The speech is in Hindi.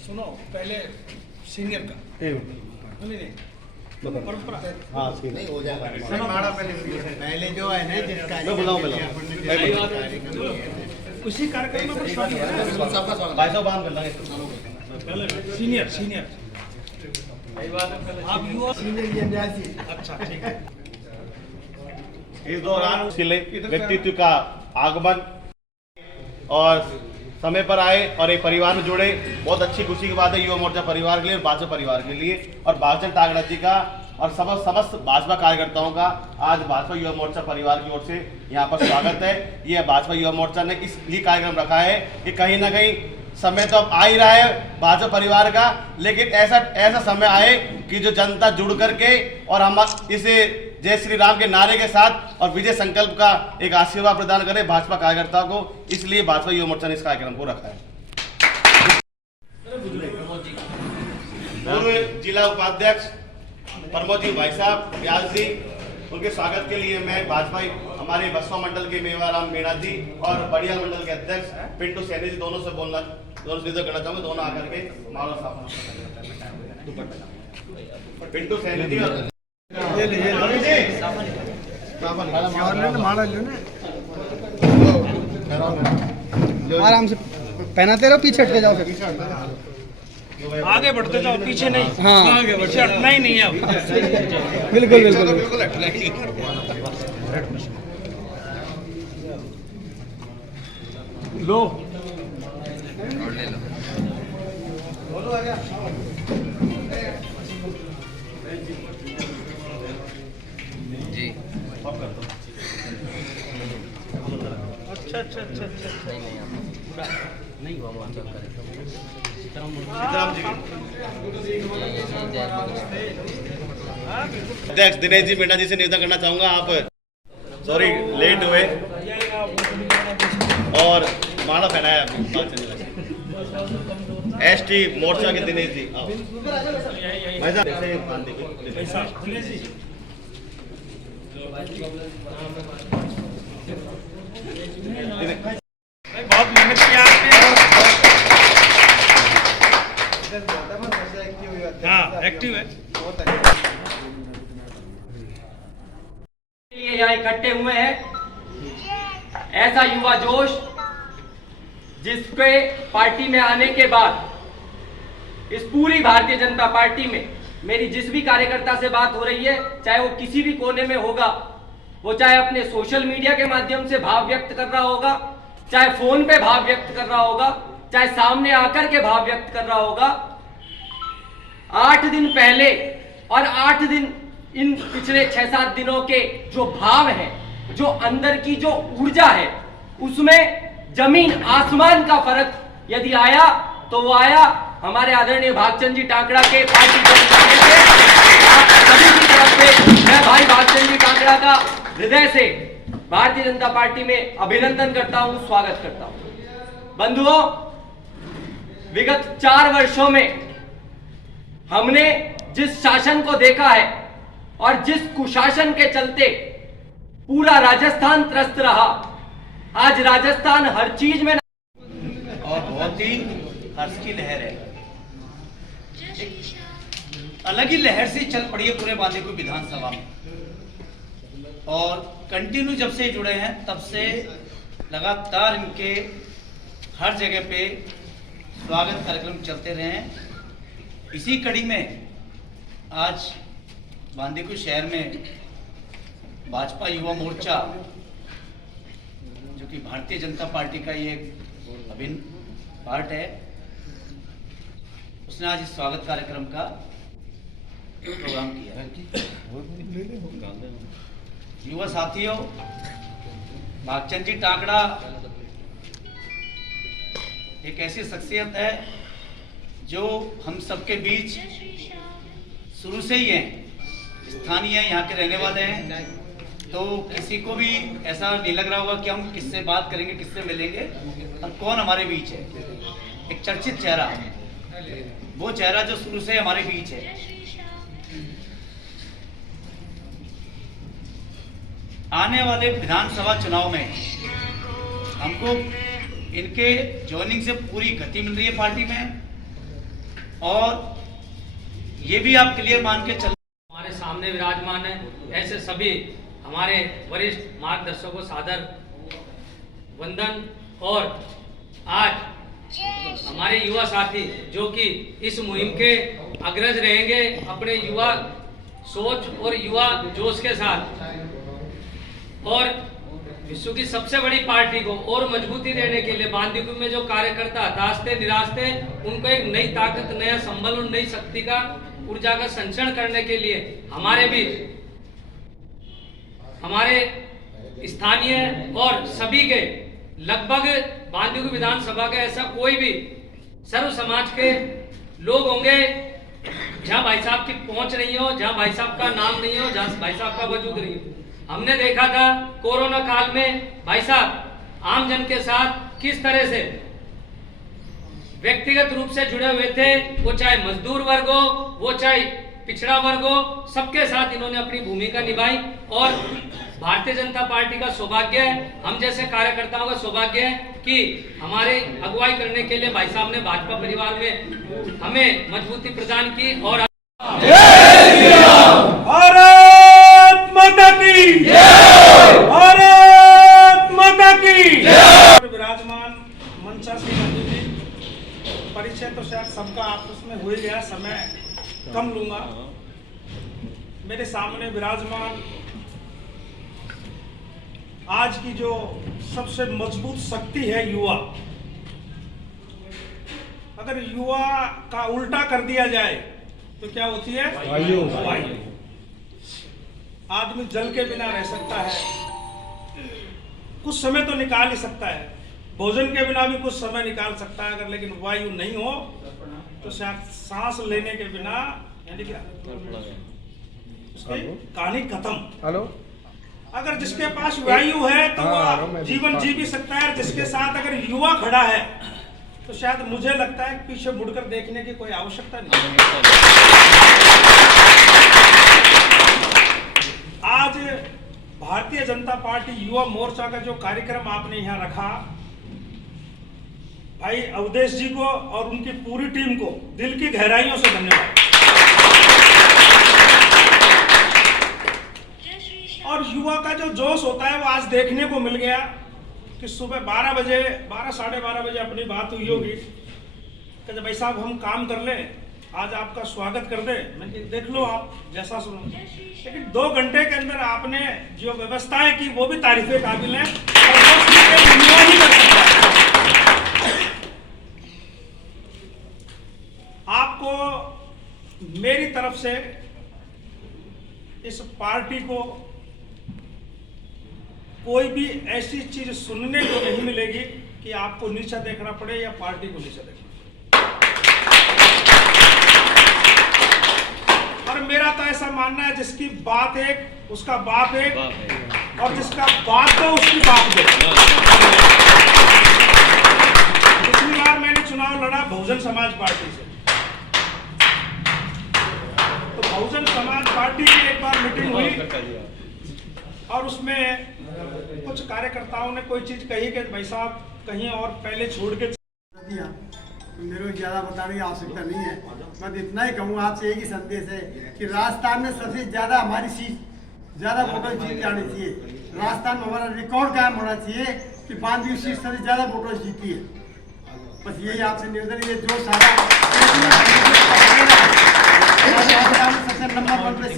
सुनो पहले सीनियर का नहीं हाँ नहीं हो जाएगा पहले जो है ना जिसका मैं बुलाऊं उसी कार्यक्रम में कुछ शामिल है सबका स्वागत भाई साहब बांध कर लाएंगे सीनियर सीनियर आप युवा अच्छा ठीक है। इस दौरान व्यक्तित्व का आगमन और समय पर आए और एक परिवार में जुड़े, बहुत अच्छी खुशी की बात है युवा मोर्चा परिवार के लिए और भाजपा परिवार के लिए और भागचंद टाकड़ा जी का और समस्त भाजपा कार्यकर्ताओं का आज भाजपा युवा मोर्चा परिवार की ओर से यहाँ पर स्वागत है। ये भाजपा युवा मोर्चा ने इसलिए कार्यक्रम रखा है कि कहीं ना कहीं समय तो अब आ ही रहा है भाजपा परिवार का, लेकिन ऐसा समय आए कि जो जनता जुड़ करके और हम इसे जय श्री राम के नारे के साथ और विजय संकल्प का एक आशीर्वाद प्रदान करें भाजपा कार्यकर्ताओं को, इसलिए भाजपा युवा मोर्चा ने इस कार्यक्रम को रखा है। पूर्व जिला उपाध्यक्ष प्रमोद जी भाई साहब व्यास जी, उनके स्वागत के लिए मैं भाजपा हमारे बसवा मंडल के मेवाराम मीणा जी और बड़िया मंडल के अध्यक्ष पिंटू सैनी जी दोनों से करना चाहूंगा। दोनों आकर के माला साहब पिंटू सैनी जी आराम से पहनाते रहो, पीछे हटके जाओ, आगे बढ़ते जाओ, पीछे नहीं। हाँ आगे पीछे हटना ही नहीं है अब। बिल्कुल बिल्कुल बिल्कुल लो जी अच्छा अच्छा अच्छा अच्छा नहीं हुआ मोर्चा सीताराम जी अध्यक्ष दिनेश जी मीणा जी से निवेदन करना चाहूंगा, आप सॉरी लेट हुए और माला पहनाया एसटी मोर्चा के दिनेश जी भाई साहब दिनेश जी बहुत मेहनत किया आपने। हाँ एक्टिव है। लिए यहाँ इकट्ठे हुए हैं ऐसा युवा जोश जिसके पार्टी में आने के बाद इस पूरी भारतीय जनता पार्टी में मेरी जिस भी कार्यकर्ता से बात हो रही है, चाहे वो किसी भी कोने में होगा, वो चाहे अपने सोशल मीडिया के माध्यम से भाव व्यक्त कर रहा होगा, चाहे फोन पे भाव व्यक्त कर रहा होगा, चाहे सामने आकर के भाव व्यक्त कर रहा होगा, 8 दिन पहले और 8 दिन इन पिछले 6-7 दिनों के जो भाव है, जो अंदर की जो ऊर्जा है, उसमें जमीन आसमान का फर्क यदि आया तो वो आया हमारे आदरणीय भागचंद जी टाकड़ा के पार्टी आप सभी की तरफ से मैं भाई भागचंद जी टाकड़ा का हृदय से भारतीय जनता पार्टी में अभिनंदन करता हूं, स्वागत करता हूं। बंधुओं, विगत 4 वर्षों में हमने जिस शासन को देखा है और जिस कुशासन के चलते पूरा राजस्थान त्रस्त रहा, आज राजस्थान हर चीज में और बहुत ही हर्ष की लहर है, एक अलग ही लहर से चल पड़ी है पूरे बांदीकुई विधानसभा में। और कंटिन्यू जब से जुड़े हैं तब से लगातार इनके हर जगह पे स्वागत कार्यक्रम चलते रहे हैं। इसी कड़ी में आज बांदीकुई शहर में भाजपा युवा मोर्चा, जो कि भारतीय जनता पार्टी का ये एक अभिन्न पार्ट है, उसने आज इस स्वागत कार्यक्रम का प्रोग्राम किया है। युवा साथियों, भागचंद जी टाकड़ा एक ऐसी शख्सियत है जो हम सबके बीच शुरू से ही हैं, स्थानीय हैं, यहाँ के रहने वाले हैं, तो किसी को भी ऐसा नहीं लग रहा होगा कि हम किससे बात करेंगे, किससे मिलेंगे और कौन हमारे बीच है। एक चर्चित चेहरा, वो चेहरा जो शुरू से हमारे बीच है। आने वाले विधानसभा चुनाव में हमको इनके ज्वाइनिंग से पूरी गति मिल रही है पार्टी में, और ये भी आप क्लियर मान के चल हमारे सामने विराजमान है, ऐसे सभी हमारे वरिष्ठ मार्गदर्शकों सादर वंदन। और आज हमारे युवा साथी जो कि इस मुहिम के अग्रज रहेंगे, अपने युवा सोच और युवा जोश के साथ, और विश्व की सबसे बड़ी पार्टी को और मजबूती देने के लिए बांदीकुई में जो कार्यकर्ता हताश थे, निराश थे, उनको एक नई ताकत, नया संबल और नई शक्ति का, ऊर्जा का संचरण करने के लिए हमारे बीच हमारे स्थानीय और सभी के लगभग बांदीकुई विधानसभा का ऐसा कोई भी सर्व समाज के लोग होंगे जहां भाई साहब की पहुंच नहीं हो, जहां भाई साहब का नाम नहीं हो, जहां भाई साहब का वजूद नहीं हो। हमने देखा था कोरोना काल में भाई साहब आम जन के साथ किस तरह से व्यक्तिगत रूप से जुड़े हुए थे, वो चाहे मजदूर वर्ग हो, वो चाहे पिछड़ा वर्ग हो, सबके साथ इन्होंने अपनी भूमिका निभाई। और भारतीय जनता पार्टी का सौभाग्य है, हम जैसे कार्यकर्ताओं का सौभाग्य है कि हमारे अगुवाई करने के लिए भाई साहब ने भाजपा परिवार में हमें मजबूती प्रदान की। और भारत माता की जय, भारत माता की जय। विराजमान मंचासीन बंधु जी, परिचय तो शायद सबका आपस में हो ही गया, समय कम लूंगा। मेरे सामने विराजमान आज की जो सबसे मजबूत शक्ति है युवा। अगर युवा का उल्टा कर दिया जाए तो क्या होती है? वायु। आदमी जल के बिना रह सकता है, कुछ समय तो निकाल ही सकता है, भोजन के बिना भी कुछ समय निकाल सकता है, अगर लेकिन वायु नहीं हो तो शायद सांस लेने के बिना यानी क्या उसकी कहानी खत्म। हेलो, अगर जिसके पास वायु है तो वह जीवन जी भी सकता है, जिसके साथ अगर युवा खड़ा है तो शायद मुझे लगता है पीछे मुड़कर देखने की कोई आवश्यकता नहीं। आज भारतीय जनता पार्टी युवा मोर्चा का जो कार्यक्रम आपने यहाँ रखा, भाई अवधेश जी को और उनकी पूरी टीम को दिल की गहराइयों से धन्यवाद। और युवा का जो जोश होता है वो आज देखने को मिल गया कि सुबह 12 बजे 12 साढ़े 12 बजे अपनी बात हुई होगी कि जब भाई साहब हम काम कर लें, आज आपका स्वागत कर दे। मैंने देख लो आप जैसा सुनो, लेकिन 2 घंटे के अंदर आपने जो व्यवस्थाएं की वो भी तारीफे काबिल है और वो सिर्फ एक युवा ही कर सकता है। आपको मेरी तरफ से इस पार्टी को कोई भी ऐसी चीज सुनने को नहीं मिलेगी कि आपको नीचा देखना पड़े या पार्टी को नीचा देखना पड़े। और मेरा तो ऐसा मानना है जिसकी बात एक उसका बाप एक, और जिसका बाप दो उसकी बाप दो। पिछली बार मैंने चुनाव लड़ा बहुजन समाज पार्टी से, तो बहुजन समाज पार्टी की एक बार मीटिंग हुई और उसमें कुछ कार्यकर्ताओं ने कोई चीज कही कि भाई साहब कहीं और पहले छोड़ के दिया, तो मेरे को ज़्यादा बताने की आवश्यकता नहीं है। मैं तो इतना ही कहूँगा, आपसे एक ही संदेश है कि राजस्थान में सबसे ज़्यादा हमारी सीट ज़्यादा वोटों जीत जानी चाहिए। राजस्थान में हमारा रिकॉर्ड कायम होना चाहिए कि बांदीकुई सीट सबसे ज़्यादा वोटों जीती है। बस यही आपसे निवेदन है, जो सारा सबसे नंबर 1 पे